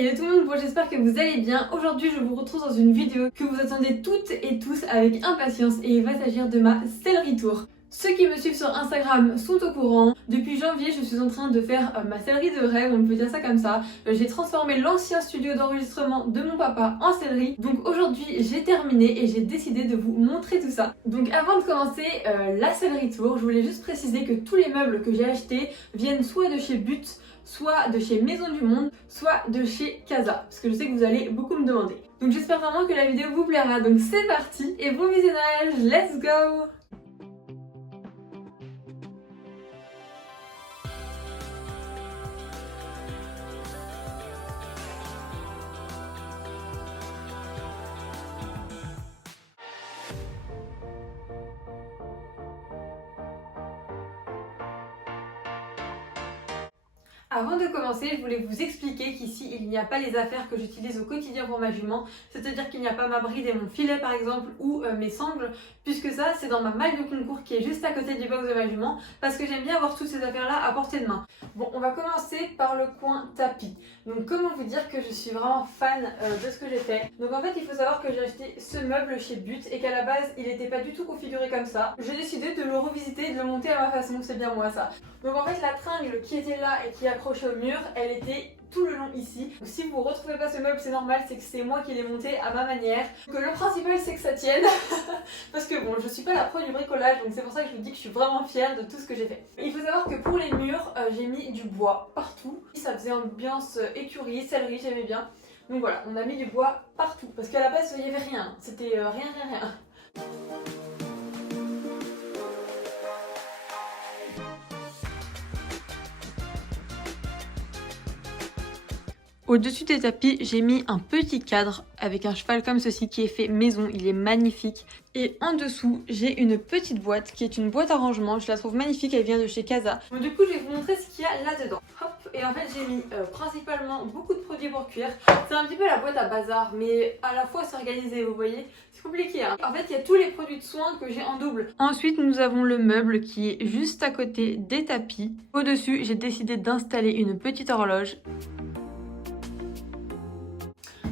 Hello tout le monde, bon j'espère que vous allez bien. Aujourd'hui je vous retrouve dans une vidéo que vous attendez toutes et tous avec impatience et il va s'agir de ma sellerie tour. Ceux qui me suivent sur Instagram sont au courant. Depuis janvier, je suis en train de faire ma sellerie de rêve, on peut dire ça comme ça. J'ai transformé l'ancien studio d'enregistrement de mon papa en sellerie. Donc aujourd'hui, j'ai terminé et j'ai décidé de vous montrer tout ça. Donc avant de commencer la sellerie tour, je voulais juste préciser que tous les meubles que j'ai achetés viennent soit de chez But, soit de chez Maison du Monde, soit de chez Casa, parce que je sais que vous allez beaucoup me demander. Donc j'espère vraiment que la vidéo vous plaira. Donc c'est parti et bon visionnage, let's go! Avant de commencer, je voulais vous expliquer qu'ici, il n'y a pas les affaires que j'utilise au quotidien pour ma jument, c'est-à-dire qu'il n'y a pas ma bride et mon filet par exemple, ou mes sangles, puisque ça, c'est dans ma malle de concours qui est juste à côté du box de ma jument, parce que j'aime bien avoir toutes ces affaires-là à portée de main. Bon, on va commencer par le coin tapis. Donc comment vous dire que je suis vraiment fan de ce que j'ai fait. Donc en fait, il faut savoir que j'ai acheté ce meuble chez But et qu'à la base, il n'était pas du tout configuré comme ça. J'ai décidé de le revisiter et de le monter à ma façon, c'est bien moi ça. Donc en fait, la tringle qui était là et qui est accrochée au mur, elle était tout le long ici. Donc, si vous ne retrouvez pas ce meuble, c'est normal, c'est que c'est moi qui l'ai monté à ma manière. Donc le principal, c'est que ça tienne. Parce que bon, je suis pas la pro du bricolage, donc c'est pour ça que je vous dis que je suis vraiment fière de tout ce que j'ai fait. Il faut savoir que pour les murs, j'ai mis du bois partout. Ça faisait ambiance écurie, sellerie, j'aimais bien. Donc voilà, on a mis du bois partout. Parce qu'à la base, il n'y avait rien. C'était rien. Au-dessus des tapis, j'ai mis un petit cadre avec un cheval comme ceci qui est fait maison, il est magnifique. Et en dessous, j'ai une petite boîte qui est une boîte à rangement, je la trouve magnifique, elle vient de chez Casa. Donc du coup, je vais vous montrer ce qu'il y a là-dedans. Hop, et en fait, j'ai mis principalement beaucoup de produits pour cuire. C'est un petit peu la boîte à bazar, mais à la fois c'est organisé, vous voyez. C'est compliqué, hein. En fait, il y a tous les produits de soins que j'ai en double. Ensuite, nous avons le meuble qui est juste à côté des tapis. Au-dessus, j'ai décidé d'installer une petite horloge.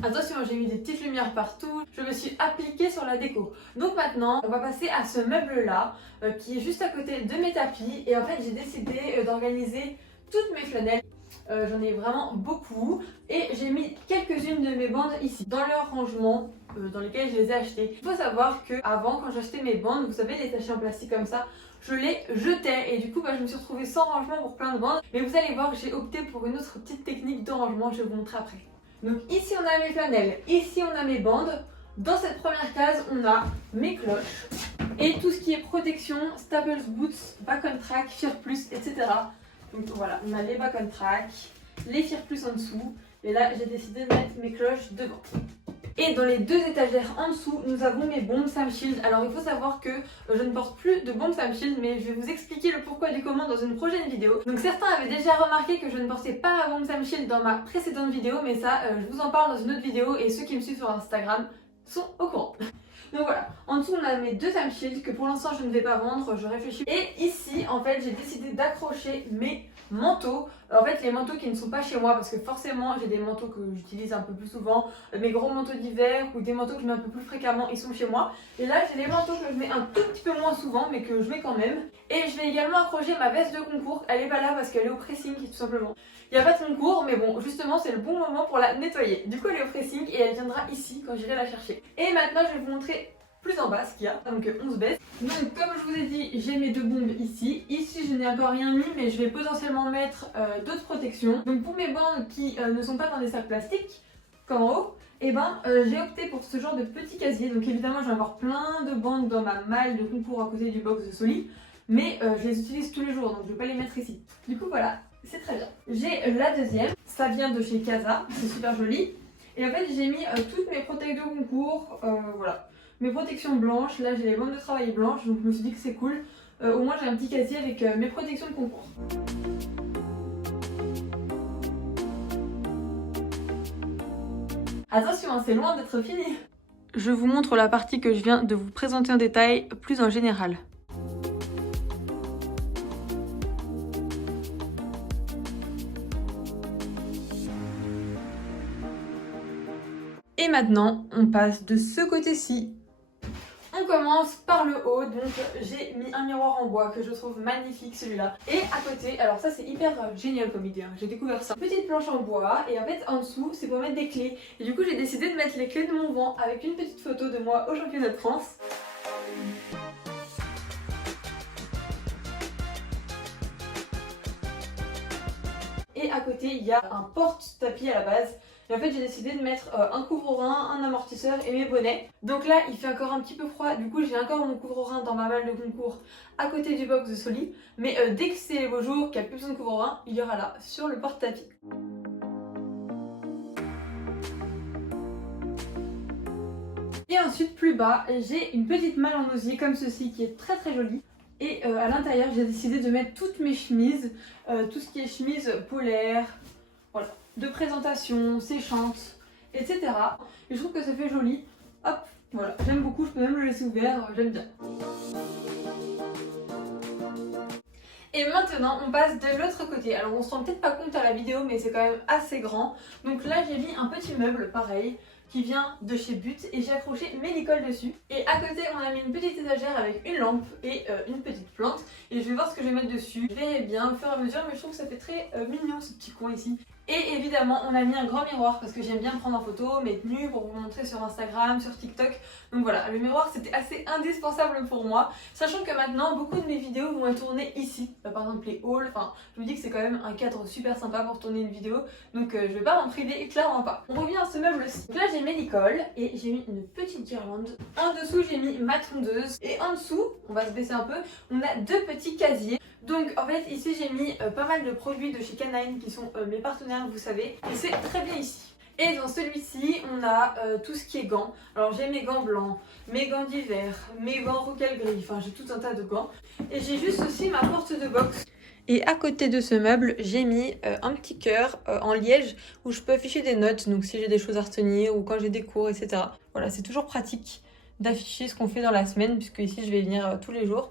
Attention, j'ai mis des petites lumières partout, je me suis appliquée sur la déco. Donc maintenant, on va passer à ce meuble-là, qui est juste à côté de mes tapis. Et en fait, j'ai décidé d'organiser toutes mes flanelles. J'en ai vraiment beaucoup. Et j'ai mis quelques-unes de mes bandes ici, dans leur rangement dans lesquels je les ai achetées. Il faut savoir que avant, quand j'achetais mes bandes, vous savez, les sachets en plastique comme ça, je les jetais. Et du coup, je me suis retrouvée sans rangement pour plein de bandes. Mais vous allez voir, j'ai opté pour une autre petite technique de rangement, je vais vous montrer après. Donc ici on a mes flanelles, ici on a mes bandes. Dans cette première case on a mes cloches et tout ce qui est protection, Staples Boots, Back on Track, Fear Plus, etc. Donc voilà, on a les Back on Track, les Fear Plus en dessous. Et là j'ai décidé de mettre mes cloches devant. Et dans les deux étagères en dessous, nous avons mes bombes Sam Shield. Alors il faut savoir que je ne porte plus de bombes Sam Shield, mais je vais vous expliquer le pourquoi du comment dans une prochaine vidéo. Donc certains avaient déjà remarqué que je ne portais pas ma bombe Sam Shield dans ma précédente vidéo, mais ça, je vous en parle dans une autre vidéo et ceux qui me suivent sur Instagram sont au courant. Donc voilà, en dessous on a mes deux Sam Shield que pour l'instant je ne vais pas vendre, je réfléchis. Et ici en fait j'ai décidé d'accrocher mes manteaux. En fait les manteaux qui ne sont pas chez moi parce que forcément j'ai des manteaux que j'utilise un peu plus souvent. Mes gros manteaux d'hiver ou des manteaux que je mets un peu plus fréquemment, ils sont chez moi. Et là j'ai les manteaux que je mets un tout petit peu moins souvent mais que je mets quand même. Et je vais également accrocher ma veste de concours. Elle est pas là parce qu'elle est au pressing tout simplement. Il n'y a pas de concours mais bon justement c'est le bon moment pour la nettoyer. Du coup elle est au pressing et elle viendra ici quand j'irai la chercher. Et maintenant je vais vous montrer plus en bas ce qu'il y a, donc 11 baisses. Donc comme je vous ai dit, j'ai mes deux bombes ici. Ici je n'ai encore rien mis mais je vais potentiellement mettre d'autres protections. Donc pour mes bandes qui ne sont pas dans des sacs plastiques, comme en haut, et j'ai opté pour ce genre de petit casier. Donc évidemment je vais avoir plein de bandes dans ma malle de concours à côté du box de Soli. Mais je les utilise tous les jours donc je ne vais pas les mettre ici. Du coup voilà, c'est très bien. J'ai la deuxième, ça vient de chez Casa, c'est super joli. Et en fait j'ai mis toutes mes protections de concours, voilà. Mes protections blanches, là j'ai les bandes de travail blanches, donc je me suis dit que c'est cool. Au moins j'ai un petit casier avec mes protections de concours. Attention, hein, c'est loin d'être fini. Je vous montre la partie que je viens de vous présenter en détail, plus en général. Et maintenant, on passe de ce côté-ci. On commence par le haut, donc j'ai mis un miroir en bois que je trouve magnifique celui-là. Et à côté, alors ça c'est hyper génial comme idée, hein. J'ai découvert ça. Petite planche en bois et en fait en dessous c'est pour mettre des clés. Et du coup j'ai décidé de mettre les clés de mon vent avec une petite photo de moi au championnat de France. Et à côté il y a un porte-tapis à la base. Et en fait j'ai décidé de mettre un couvre-rein, un amortisseur et mes bonnets. Donc là il fait encore un petit peu froid, du coup j'ai encore mon couvre-rein dans ma malle de concours à côté du box de Soli. Mais dès que c'est les beaux jours, qu'il n'y a plus besoin de couvre-rein, il y aura là sur le porte-tapis. Et ensuite plus bas j'ai une petite malle en osier comme ceci qui est très jolie. Et à l'intérieur j'ai décidé de mettre toutes mes chemises, tout ce qui est chemise polaire, voilà, de présentation, séchante, etc. Et je trouve que ça fait joli. Hop, voilà, j'aime beaucoup, je peux même le laisser ouvert, j'aime bien. Et maintenant on passe de l'autre côté. Alors on se rend peut-être pas compte à la vidéo mais c'est quand même assez grand. Donc là j'ai mis un petit meuble pareil qui vient de chez But et j'ai accroché mes licoles dessus. Et à côté on a mis une petite étagère avec une lampe et une petite plante. Et je vais voir ce que je vais mettre dessus. Je verrai bien au fur et à mesure mais je trouve que ça fait très mignon ce petit coin ici. Et évidemment on a mis un grand miroir parce que j'aime bien prendre en photo mes tenues pour vous montrer sur Instagram, sur TikTok. Donc voilà, le miroir c'était assez indispensable pour moi. Sachant que maintenant beaucoup de mes vidéos vont être tournées ici. Par exemple les hauls, enfin je vous dis que c'est quand même un cadre super sympa pour tourner une vidéo. Donc je vais pas m'en priver, clairement pas. On revient à ce meuble-ci. Donc là j'ai mes licoles et j'ai mis une petite guirlande. En dessous j'ai mis ma tondeuse. Et en dessous, on va se baisser un peu, on a deux petits casiers. Donc en fait ici j'ai mis pas mal de produits de chez Canine qui sont mes partenaires vous savez. Et c'est très bien ici. Et dans celui-ci, on a tout ce qui est gants. Alors j'ai mes gants blancs, mes gants d'hiver, mes gants rocal gris, enfin j'ai tout un tas de gants. Et j'ai juste aussi ma porte de boxe. Et à côté de ce meuble, j'ai mis un petit cœur en liège où je peux afficher des notes, donc si j'ai des choses à retenir ou quand j'ai des cours, etc. Voilà, c'est toujours pratique d'afficher ce qu'on fait dans la semaine puisque ici je vais venir tous les jours.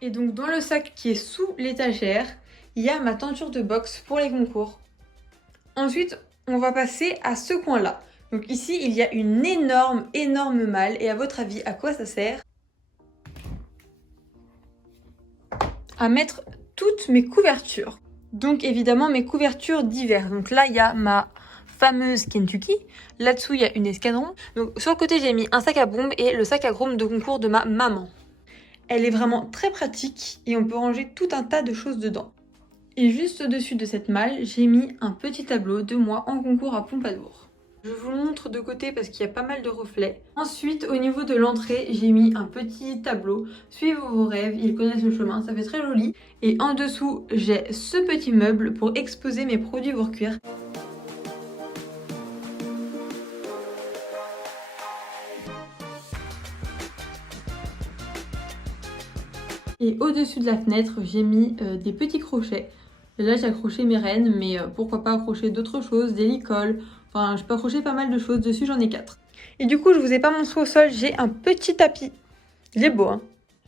Et donc dans le sac qui est sous l'étagère, il y a ma tenture de boxe pour les concours. Ensuite, on va passer à ce coin-là. Donc ici, il y a une énorme malle. Et à votre avis, à quoi ça sert? À mettre toutes mes couvertures. Donc évidemment, mes couvertures d'hiver. Donc là, il y a ma fameuse Kentucky. Là-dessous, il y a une escadron. Donc sur le côté, j'ai mis un sac à bombe et le sac à gromme de concours de ma maman. Elle est vraiment très pratique et on peut ranger tout un tas de choses dedans. Et juste au-dessus de cette malle, j'ai mis un petit tableau de moi en concours à Pompadour. Je vous le montre de côté parce qu'il y a pas mal de reflets. Ensuite, au niveau de l'entrée, j'ai mis un petit tableau. Suivez vos rêves, ils connaissent le chemin, ça fait très joli. Et en dessous, j'ai ce petit meuble pour exposer mes produits pour cuire. Et au-dessus de la fenêtre, j'ai mis des petits crochets. Et là, j'ai accroché mes rennes, mais pourquoi pas accrocher d'autres choses, des licoles. Enfin, je peux accrocher pas mal de choses dessus, j'en ai 4. Et du coup, je vous ai pas montré au sol, j'ai un petit tapis. Il est beau, hein.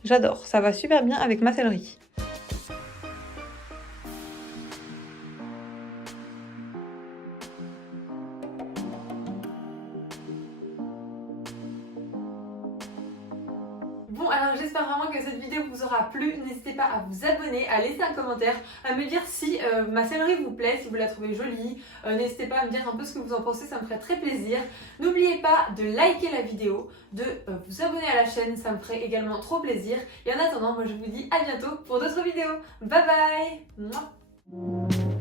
J'adore, ça va super bien avec ma sellerie. Bon alors j'espère vraiment que cette vidéo vous aura plu, n'hésitez pas à vous abonner, à laisser un commentaire, à me dire si ma sellerie vous plaît, si vous la trouvez jolie, n'hésitez pas à me dire un peu ce que vous en pensez, ça me ferait très plaisir. N'oubliez pas de liker la vidéo, de vous abonner à la chaîne, ça me ferait également trop plaisir. Et en attendant, moi je vous dis à bientôt pour d'autres vidéos. Bye bye. Mouah.